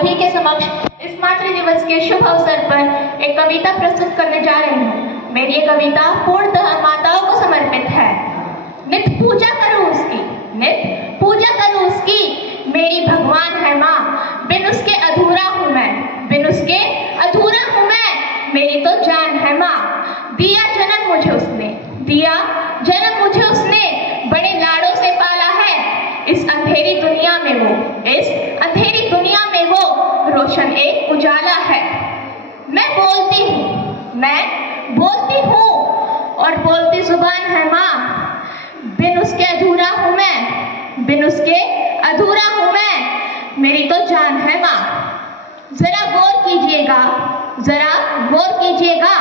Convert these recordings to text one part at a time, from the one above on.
सभी के समक्ष इस मातृ दिवस के शुभ अवसर पर एक कविता प्रस्तुत करने जा रही हूँ। मेरी ये कविता पूर्णतः माताओं को समर्पित है। नित पूजा करूँ उसकी, नित पूजा करूँ उसकी, मेरी भगवान है माँ, बिन उसके अधूरा हूँ मैं, बिन उसके अधूरा हूँ मैं, मेरी तो जान है माँ। दिया जन्म मुझे उसने, दिया जन्म मुझे उसने, बड़े लाड़ों से पाला है। इस अंधेरी दुनिया में वो, इस अंधेरी दुनिया में वो रोशन एक उजाला है। मैं बोलती हूँ, मैं बोलती हूँ और बोलती जुबान है माँ, बिन उसके अधूरा हूँ मैं, बिन उसके अधूरा हूँ मैं, मेरी तो जान है माँ। जरा गौर कीजिएगा, जरा गौर कीजिएगा,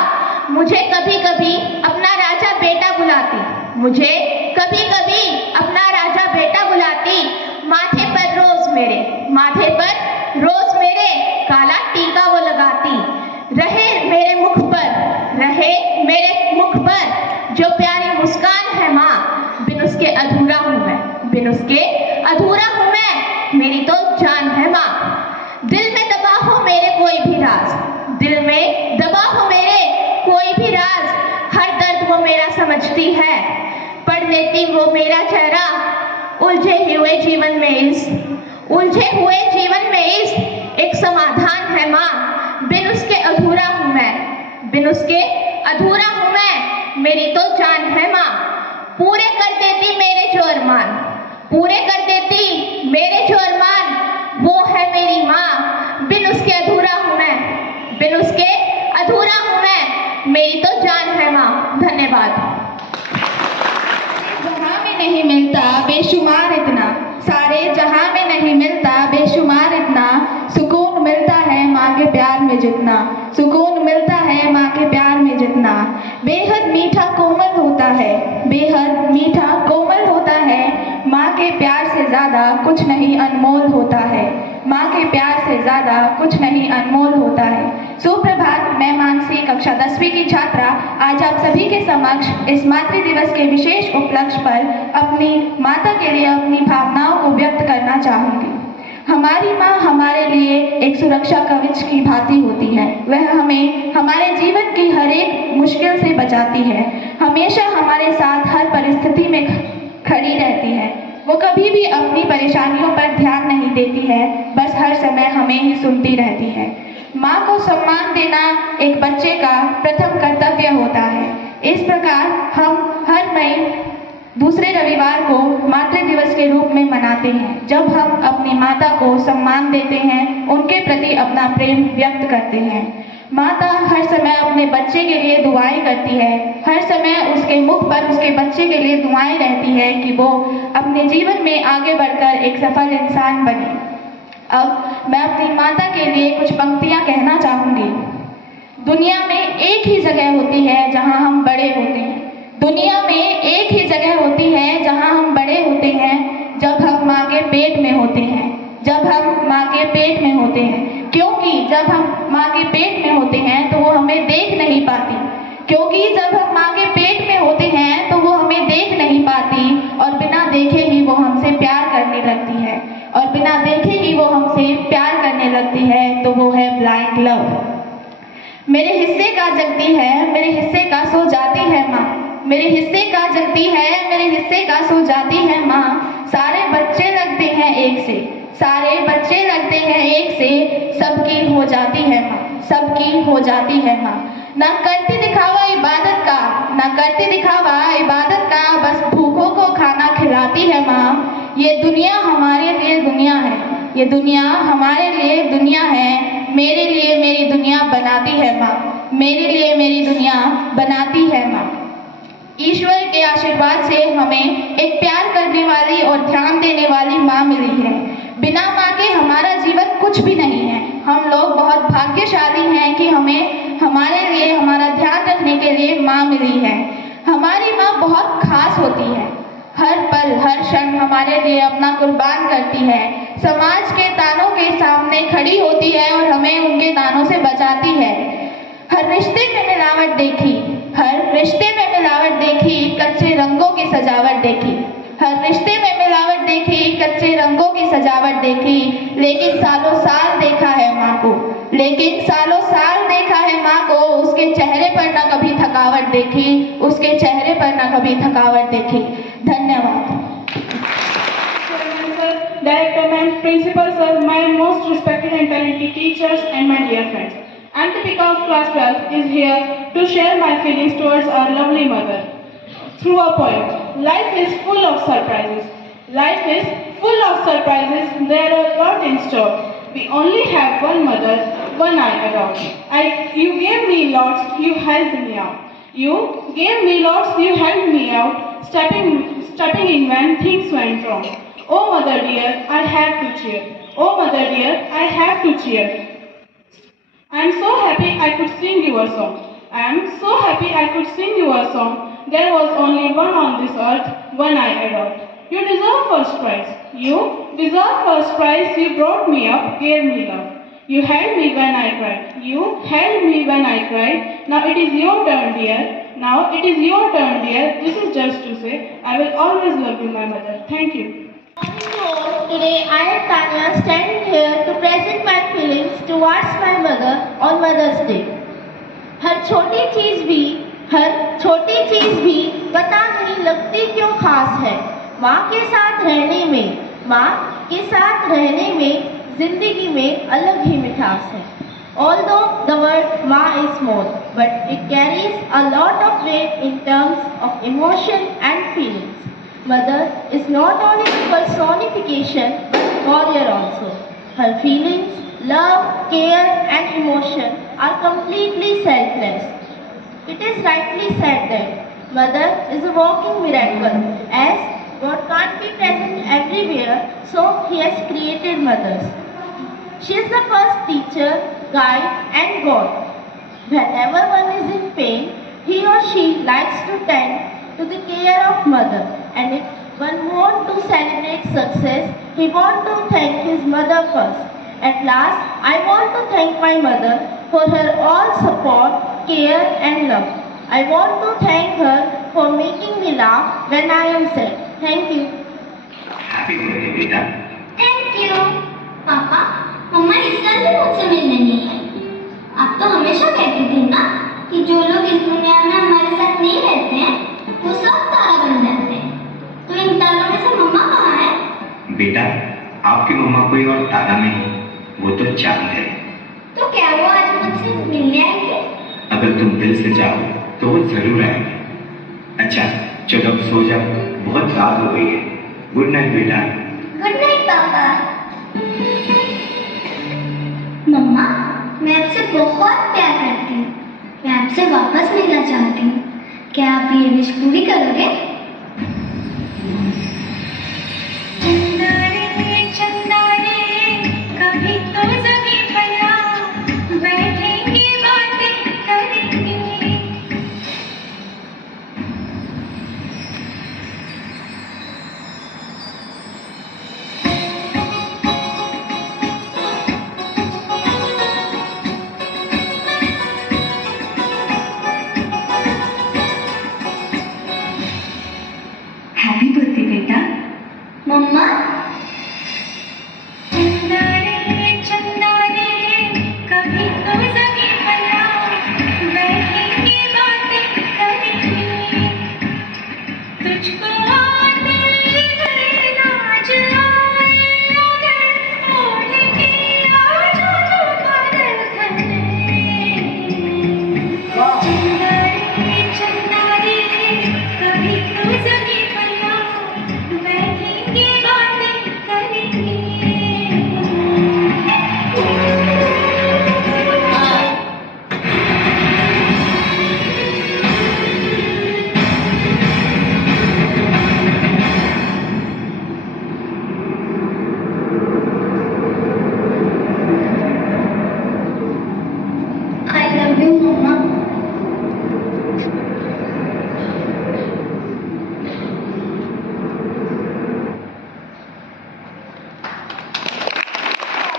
मुझे कभी कभी अपना राजा बेटा बुलाती, मुझे कभी कभी अपना राजा बेटा बुलाती। माथे पर रोज मेरे, माथे पर रोज मेरे काला टीका वो लगाती। रहे मेरे मुख पर, रहे मेरे मुख पर जो प्यारी मुस्कान है माँ, बिन उसके अधूरा हूँ मैं, बिन उसके अधूरा हूँ मैं, मेरी तो जान है माँ। दिल में दबा हो मेरे कोई भी राज, दिल में दबा हो मेरे कोई भी राज, हर दर्द वो मेरा समझती है। पढ़ लेती वो मेरा चेहरा उलझे हुए जीवन में, इस उलझे हुए जीवन में इस एक समाधान है माँ। बिन उसके अधूरा हूँ मैं, बिन उसके अधूरा हूँ मैं, मेरी तो जान है माँ। पूरे कर देती मेरे जो अरमान, पूरे कर देती मेरे जो अरमान, वो है मेरी माँ। बिन उसके अधूरा हूँ मैं, बिन उसके अधूरा हूँ मैं, मेरी तो जान है माँ। धन्यवाद। जहां में नहीं मिलता बेशुमार इतना, सारे जहां में नहीं मिलता बेशुमार इतना, सुकून मिलता है माँ के प्यार में जितना, सुकून मिलता है माँ के प्यार में जितना। बेहद मीठा कोमल होता है, बेहद मीठा कोमल होता है, माँ के प्यार से ज्यादा कुछ नहीं अनमोल होता है, माँ के प्यार से ज्यादा कुछ नहीं अनमोल होता है। सुप्रभात, मैं मानसी कक्षा 10वीं की छात्रा आज आप सभी के समक्ष इस मातृ दिवस के विशेष उपलक्ष्य पर अपनी माता के लिए अपनी भावनाओं को व्यक्त करना चाहूंगी। हमारी माँ हमारे लिए एक सुरक्षा कवच की भांति होती है। वह हमें हमारे जीवन की हर एक मुश्किल से बचाती है, हमेशा हमारे साथ हर परिस्थिति में खड़ी रहती है। वो कभी भी अपनी परेशानियों पर ध्यान नहीं देती है, बस हर समय हमें ही सुनती रहती है। माँ को सम्मान देना एक बच्चे का प्रथम कर्तव्य होता है। इस प्रकार हम हर मई दूसरे रविवार को मातृ दिवस के रूप में मनाते हैं, जब हम अपनी माता को सम्मान देते हैं, उनके प्रति अपना प्रेम व्यक्त करते हैं। माता हर समय अपने बच्चे के लिए दुआएं करती है, हर समय उसके मुख पर उसके बच्चे के लिए दुआएं रहती है कि वो अपने जीवन में आगे बढ़कर एक सफल इंसान बने। अब मैं अपनी माता के लिए कुछ पंक्तियां कहना चाहूंगी। दुनिया में एक ही जगह होती है जहां हम बड़े होते हैं, दुनिया में एक ही जगह होती है जहां हम बड़े होते हैं, जब हम माँ के पेट में होते हैं, जब हम माँ के पेट में होते हैं। क्योंकि जब हम माँ के पेट में होते हैं तो वो हमें देख नहीं पाती, क्योंकि जब हम माँ के पेट में होते हैं तो वो हमें देख नहीं पाती और बिना देखे ही वो हमसे प्यार करने लगती है, और बिना देखे ही वो हमसे प्यार करने लगती है, तो वो है ब्लाइंड लव। मेरे हिस्से का जगती है, मेरे हिस्से का सो जाती है माँ, मेरे हिस्से का जगती है, मेरे हिस्से का सो जाती है माँ। सारे बच्चे लगते हैं एक से, सारे बच्चे लगते हैं एक से, सबकी हो जाती है माँ, सबकी हो जाती है माँ। ना करती दिखावा इबादत का, ना करती दिखावा इबादत का, बस भूखों को खाना खिलाती है माँ। ये दुनिया हमारे लिए दुनिया है, ये दुनिया हमारे लिए दुनिया है, मेरे लिए मेरी दुनिया बनाती है माँ, मेरे लिए मेरी दुनिया बनाती है माँ। ईश्वर के आशीर्वाद से हमें एक प्यार करने वाली और ध्यान देने वाली माँ मिली है। बिना माँ के हमारा जीवन कुछ भी नहीं है। हम लोग बहुत भाग्यशाली हैं कि हमें हमारे लिए हमारा ध्यान रखने के लिए माँ मिली है। हमारी माँ बहुत खास होती है, हर पल हर क्षण हमारे लिए अपना कुर्बान करती है, समाज के तानों के सामने खड़ी होती है और हमें उनके तानों से बचाती है। हर रिश्ते में मिलावट देखी, हर रिश्ते में मिलावट देखी, कच्चे रंगों की सजावट देखी, हर रिश्ते में मिलावट देखी, कच्चे रंगों की सजावट देखी, लेकिन सालों साल देखा है माँ को, लेकिन सालों साल देखा है माँ को, उसके चेहरे पर न कभी थकावट देखी, उसके चेहरे पर न कभी थकावट देखी। धन्यवाद। Director ma'am, principal sir, my most respected and talented teachers and my dear friends. Anthipika of class 12 is here to share my feelings towards our lovely mother. Through a poem, life is full of surprises. Life is full of surprises, there are a lot in store. We only have one mother, one I adore. You gave me lots, you helped me out. You gave me lots, you helped me out, stepping in when things went wrong. Oh mother dear, I have to cheer. Oh mother dear, I have to cheer. I am so happy I could sing you a song. I am so happy I could sing you a song. There was only one on this earth, one I adore. You deserve first prize. You deserve first prize. You brought me up, gave me love. You held me when I cried. You held me when I cried. Now it is your turn, dear. Now it is your turn, dear. This is just to say, I will always love you, my mother. Thank you. Today I am Tanya standing here to present my feelings towards my mother on Mother's Day. हर छोटी चीज भी पता नहीं लगती क्यों खास है। माँ के साथ रहने में जिंदगी में अलग ही मिठास है। Although the word Ma is small, but it carries a lot of weight in terms of emotion and feelings. Mother is not only the personification but warrior also. Her feelings, love, care and emotion are completely selfless. It is rightly said that Mother is a walking miracle, as God can't be present everywhere, so He has created mothers. She is the first teacher, guide and God. Whenever one is in pain, he or she likes to tend to the care of mother, and if one wants to celebrate success, he wants to thank his mother first. At last, I want to thank my mother for her all support, care and love. I want to thank her for making me laugh when I am sad. Thank you. Happy birthday, बेटा। Thank you. पापा, मम्मा इस साल भी मुझसे मिलने नहीं आई। आप तो हमेशा कहते थे ना कि जो लोग इस दुनिया में हमारे साथ नहीं रहते हैं, वो सब तारा बन जाते हैं। तो इन तारों में से मम्मा कहाँ है? बेटा, आपकी मम्मा कोई और तारा नहीं, वो तो चांद है। तो क्या वो आज मुझसे मिलने आएंगे? अगर तुम दिल से चाहो तो वो जरूर आएंगे। अच्छा, चलो अब सो जाओ, बहुत रात हो गई है। गुड नाइट बेटा। गुड नाइट पापा। मम्मा, मैं आपसे बहुत प्यार करती हूँ। मैं आपसे वापस मिलना चाहती हूँ। क्या आप ये विश पूरी करोगे? चंदा रे, कभी तो जमीन पर आ, बैठेंगे बातें करेंगे। हैप्पी बर्थडे बेटा। मम्मा, चंदा रे, कभी तो जमीन पर आ, बैठेंगे बातें करेंगे। तुझको आते इधर नाच आए अगर, ओढ़ के आ जा तो बादल घने। चंदा रे, कभी तो जमीन पर आ, बैठेंगे बातें करेंगे। I love you, Mama.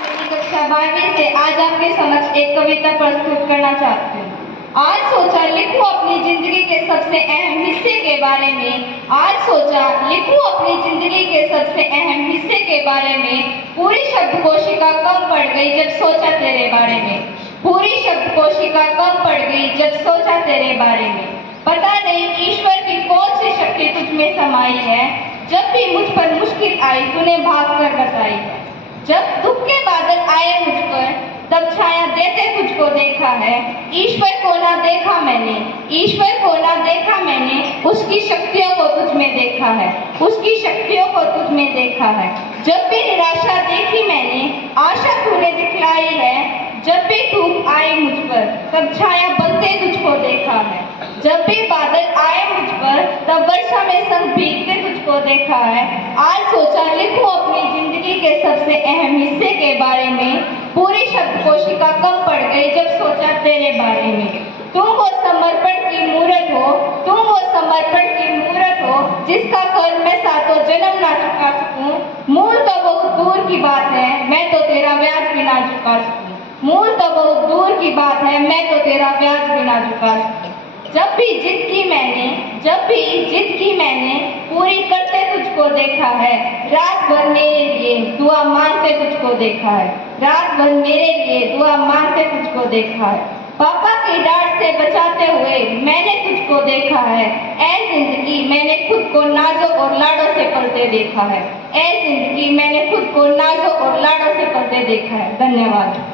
मेरी कक्षा 12वीं से आज आपके समक्ष एक कविता प्रस्तुत करना चाहती हूँ। आज सोचा लिखूं अपनी जिंदगी के सबसे अहम हिस्से के बारे में। आज सोचा लिखूं अपनी जिंदगी के सबसे अहम हिस्से के बारे में। पूरी शब्द कोशिका कम पड़ गई जब सोचा तेरे बारे में। पूरी शब्द कोशिका कम पड़ गई जब सोचा तेरे बारे में। पता नहीं ईश्वर की कौन सी शक्ति तुझ में समाई है, जब भी मुझ पर मुश्किल आई तूने भाग कर बताई है। जब दुख के बादल आए मुझ पर तब छाया देते तुझको देखा है। ईश्वर को ना देखा मैंने, ईश्वर को ना देखा मैंने, उसकी शक्तियों को तुझ में देखा है, उसकी शक्तियों को तुझ में देखा है। जब भी निराशा देखी मैंने आशा तूने दिखलाई है। जब भी धूप आई मुझ पर तब छाया बनते तुझको देखा है। जब भी बादल आए मुझ पर तब वर्षा में संग भीगते तुझको देखा है। आज सोचा लिखूं अपनी जिंदगी के सबसे अहम हिस्से के बारे में। पूरी शब्द कोशिका कम पड़ गई जब सोचा तेरे बारे में। तुम वो समर्पण की मूरत हो, तुम वो समर्पण की मूरत हो, जिसका कर्म मैं सातों जन्म ना चुका सकूं। मूल तो बहुत दूर की बात है, मैं तो तेरा ब्याज भी ना चुका सकूं। मूल तो बहुत दूर की बात है, मैं तो तेरा ब्याज भी ना चुका सकूं। जब भी जिद की मैंने, जब भी जिद की मैंने, पूरी करते तुझको देखा है। रात भर मेरे लिए दुआ मांगते तुझको देखा है। रात भर मेरे लिए दुआ मांगते तुझको देखा है। पापा की डांट से बचाते हुए मैंने तुझको देखा है। ऐ जिंदगी मैंने खुद को नाजों और लाडों से पलते देखा है। ऐ जिंदगी मैंने खुद को नाजों और लाडों से पलते देखा है। धन्यवाद।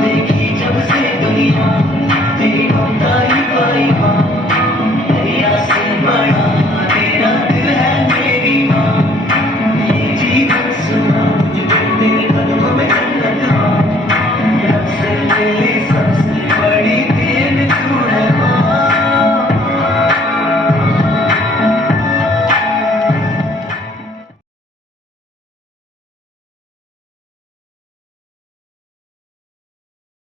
देखी जब से दुनिया तेरी ममता ही पाई।